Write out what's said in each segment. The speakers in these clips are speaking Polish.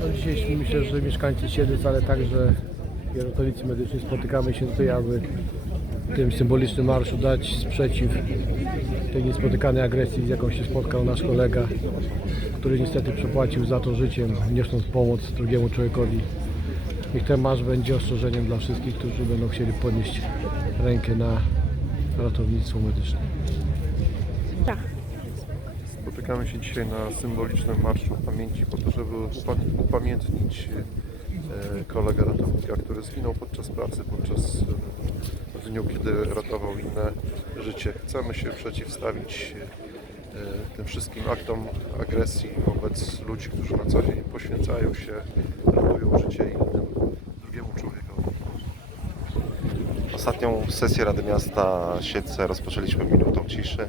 No dzisiaj myślę, że mieszkańcy Siedlec, ale także i ratownicy medyczni spotykamy się tutaj, aby w tym symbolicznym marszu dać sprzeciw tej niespotykanej agresji, z jaką się spotkał nasz kolega, który niestety przepłacił za to życiem, niosąc pomoc drugiemu człowiekowi. Niech ten marsz będzie ostrzeżeniem dla wszystkich, którzy będą chcieli podnieść rękę na ratownictwo medyczne. Tak. Spotykamy się dzisiaj na symbolicznym Marszu Pamięci po to, żeby upa- upamiętnić e, kolegę ratownika, który zginął podczas pracy, podczas e, dniu, kiedy ratował inne życie. Chcemy się przeciwstawić e, tym wszystkim aktom agresji wobec ludzi, którzy na co dzień poświęcają się, ratują życie innym, drugiemu człowiekowi. Ostatnią sesję Rady Miasta Siedlce rozpoczęliśmy minutą ciszy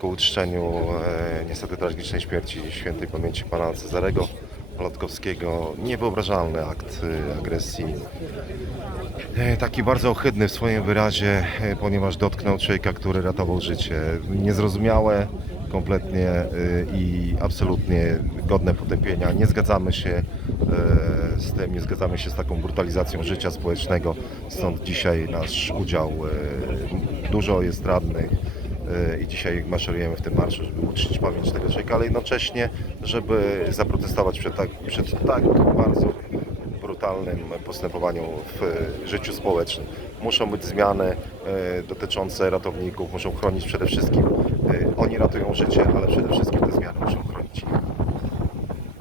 ku uczczeniu e, niestety tragicznej śmierci świętej pamięci pana Cezarego Polatkowskiego. Niewyobrażalny akt e, agresji. E, Taki bardzo ohydny w swoim wyrazie, e, ponieważ dotknął człowieka, który ratował życie. Niezrozumiałe kompletnie e, i absolutnie godne potępienia. Nie zgadzamy się e, z tym, nie zgadzamy się z taką brutalizacją życia społecznego. Stąd dzisiaj nasz udział. e, Dużo jest radnych e, i dzisiaj maszerujemy w tym marszu, żeby uczcić pamięć tego człowieka, ale jednocześnie, żeby zaprotestować przed tak, przed tak bardzo brutalnym postępowaniu w e, życiu społecznym. Muszą być zmiany e, dotyczące ratowników, muszą chronić przede wszystkim, e, oni ratują życie, ale przede wszystkim